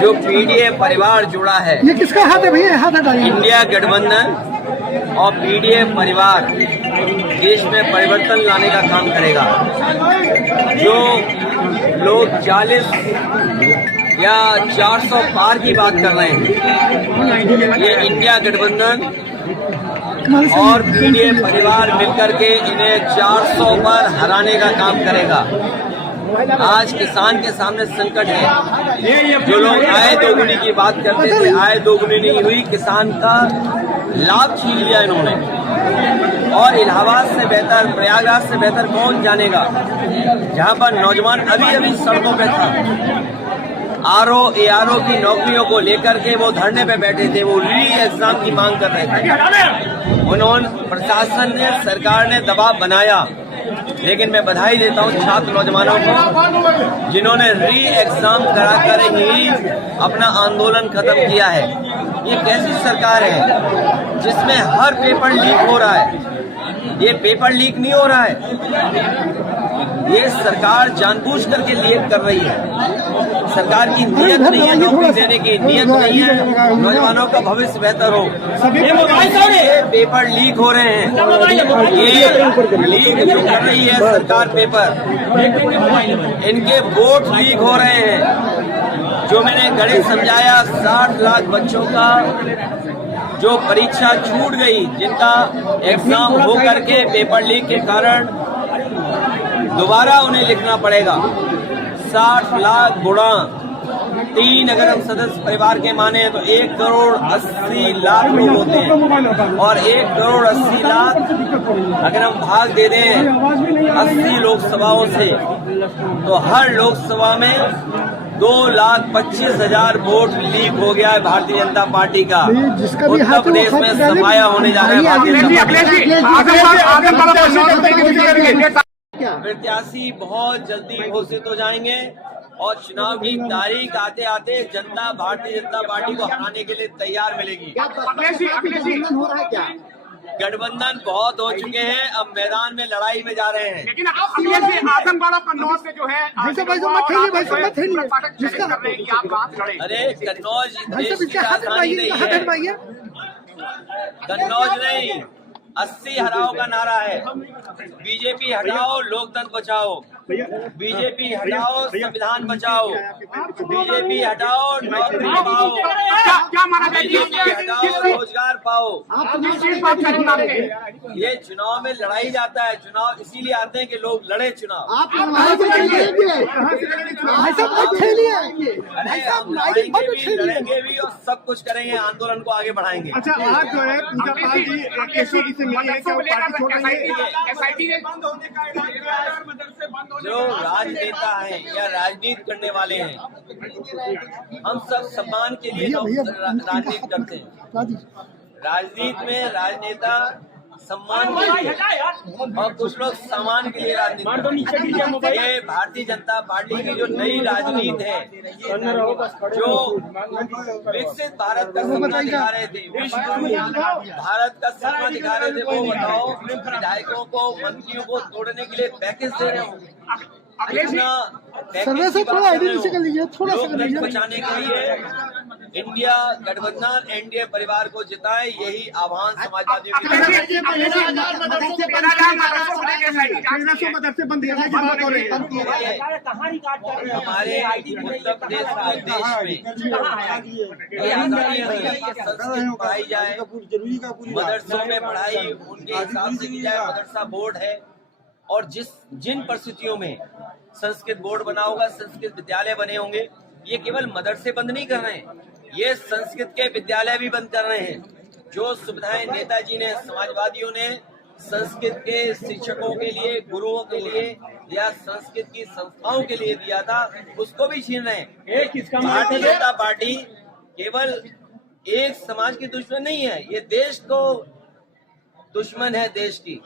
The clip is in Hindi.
जो पीडीए परिवार जुड़ा है, ये किसका हाथ है भैया? हाथ हटाइए। इंडिया गठबंधन और पीडीए परिवार देश में परिवर्तन लाने का काम करेगा। जो लोग 40 या 400 पार की बात कर रहे हैं, ये इंडिया गठबंधन और पीडीए परिवार मिलकर के इन्हें 400 पर हराने का काम करेगा। आज किसान के सामने संकट है। जो लोग आय दोगुनी की बात करते थे, आय दोगुनी नहीं हुई, किसान का लाभ छीन लिया इन्होंने। और इलाहाबाद से बेहतर, प्रयागराज से बेहतर कौन जानेगा, जहां पर नौजवान अभी अभी सड़कों पे था। आरओ एआरओ की नौकरियों को लेकर के वो धरने पे बैठे थे, वो री एग्जाम की मांग कर रहे थे। उन्होंने, प्रशासन ने, सरकार ने दबाव बनाया, लेकिन मैं बधाई देता हूं छात्र नौजवानों को जिन्होंने री एग्जाम कराकर ही अपना आंदोलन खत्म किया है। ये कैसी सरकार है जिसमें हर पेपर लीक हो रहा है? ये पेपर लीक नहीं हो रहा है, ये सरकार जानबूझ करके लीक कर रही है। सरकार की नीयत नहीं है नौकरी देने की, नीयत नहीं है नौजवानों का भविष्य बेहतर हो। ये पेपर लीक हो रहे हैं, ये लीक जो कर रही है सरकार पेपर, इनके वोट लीक हो रहे हैं। जो मैंने गणित समझाया, 60 लाख बच्चों का जो परीक्षा छूट गई, जिनका एग्जाम हो करके पेपर लीक के कारण दोबारा उन्हें लिखना पड़ेगा। 60 लाख गुणा 3 अगर हम सदस्य परिवार के माने तो 1 करोड़ 80 लाख लोग होते हैं, और 1 करोड़ 80 लाख अगर हम भाग दे दें 80 लोकसभाओं से, तो हर लोकसभा में 2,25,000 वोट लीक हो गया है भारतीय जनता पार्टी का। उत्तर प्रदेश में सफाया होने जा रहा है भारतीय जनता पार्टी। प्रत्याशी बहुत जल्दी घोषित हो जाएंगे और चुनाव की तारीख आते आते जनता भारतीय जनता पार्टी को हराने के लिए तैयार मिलेगी। गठबंधन बहुत हो चुके हैं, अब मैदान में लड़ाई में जा रहे हैं। लेकिन आजमगढ़ और कन्नौज से जो है, अरे कन्नौज देश की राजधानी नहीं है, कन्नौज नहीं, 80 हराओ का नारा है। बीजेपी हटाओ, लोकतंत्र बचाओ। बीजेपी हटाओ, संविधान बचाओ। बीजेपी हटाओ, नौकरी पाओ। बीजेपी हटाओ, रोजगार पाओ। ये चुनाव में लड़ाई जाता है, चुनाव इसीलिए आते हैं कि लोग लड़े चुनाव। लड़ेंगे भी और सब कुछ करेंगे, आंदोलन को आगे बढ़ाएंगे। अच्छा, आज जो है पूजा पाठ से मिली है, जो राजनेता हैं या राजनीति करने वाले हैं, हम सब सम्मान के लिए राजनीति करते हैं। राजनीति में राजनेता सम्मान के लिए और कुछ लोग सम्मान के लिए राजनीति करते हैं। ये भारतीय जनता पार्टी की जो नई राजनीति है, जो विकसित भारत का सपना दिखा रहे थे, विश्व भारत का सपना दिखा रहे थे, वो बताओ विधायकों को, मंत्रियों को तोड़ने के लिए पैकेज दे रहे हो। सर्वे से थोड़ा आइडेंटिटी कर लीजिए, थोड़ा सा बचाने के लिए इंडिया गठबंधन एनडीए परिवार को जिताए, यही आह्वान समाजवादी हमारे उत्तर प्रदेश के देश में संस्कृत पढ़ाई जाए, मदरसों में पढ़ाई उनके हिसाब से की जाए। मदरसा बोर्ड है, और जिन परिस्थितियों में संस्कृत बोर्ड बना होगा, संस्कृत विद्यालय बने होंगे, ये केवल मदरसे बंद नहीं कर रहे हैं, ये संस्कृत के विद्यालय भी बंद कर रहे हैं। जो सुविधाएं नेताजी ने, समाजवादियों ने संस्कृत के शिक्षकों के लिए, गुरुओं के लिए या संस्कृत की संस्थाओं के लिए दिया था, उसको भी छीन रहे हैं। भारतीय जनता पार्टी केवल एक समाज की दुश्मन नहीं है, ये देश को दुश्मन है, देश की।